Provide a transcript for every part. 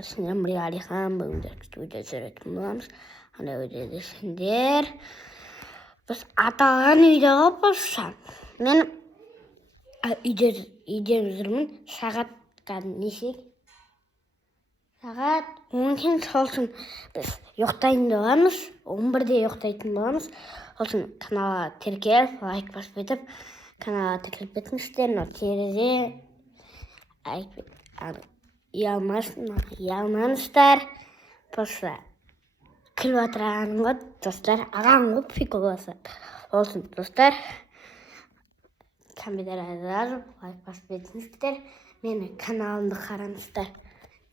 достар, сендермен бірге Алихан бүгін видео түсіретін боламыз. Ана видеода сендер біз аталған видеоға қоссаң, мен үйде жүрмін. Сағат неше? Сағат 10 солсын біз ұйықтайтын боламыз. 11-де ұйықтайтын боламыз. Солсын каналға тіркеліп, лайк басып етіп, каналға тіркеліп кетіңіздер. Терезе ұялмаңыздар. Просто күліп отырғанға достар, ағам ғой прикол болса. Олсын достар, комментария жазып, лайк басып етіңіздер. Менің каналымды қараңыздар.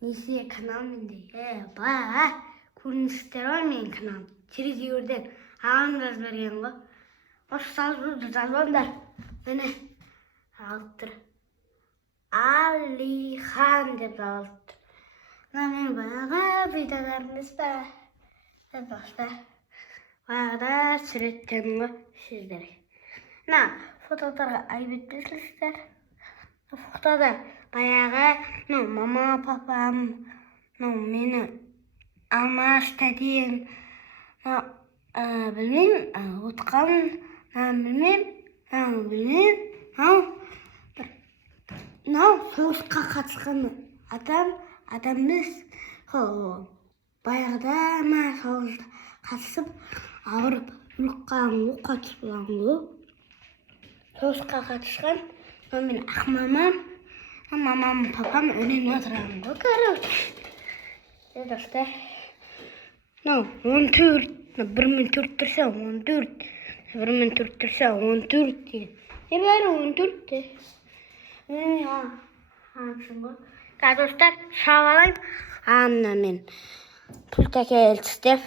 Неше канал менде? Көріңіздер ғой менің каналым. Терезелерден ағам жазып берген ғой. Осы жазуды жазыңдар. Міне алып тұр. Алихан деп алып тұр. Мен баяғы видеоларымыз бар. Достар, баяғыда сүреттен ғой сіздерге. Фотоларға айып етпесіңіздер. Фотода баяғы мама, папам, мені алмас тәтем, білмеймін, отқан, білмеймін, соғысқа қатысқан адамыз, баяғыда соғысқа қатысып, ауырып, оққа түсіп болған. Соғысқа қатысқан, мен ақмамам, мамам, папам үнен отырған ғой, короче. Достар, 14, 1.4 тұрса 14, 1.4 тұрса 14 деген. Бәрі 14 де. Достар, шабалайым. Мен пульт әкелді істеп.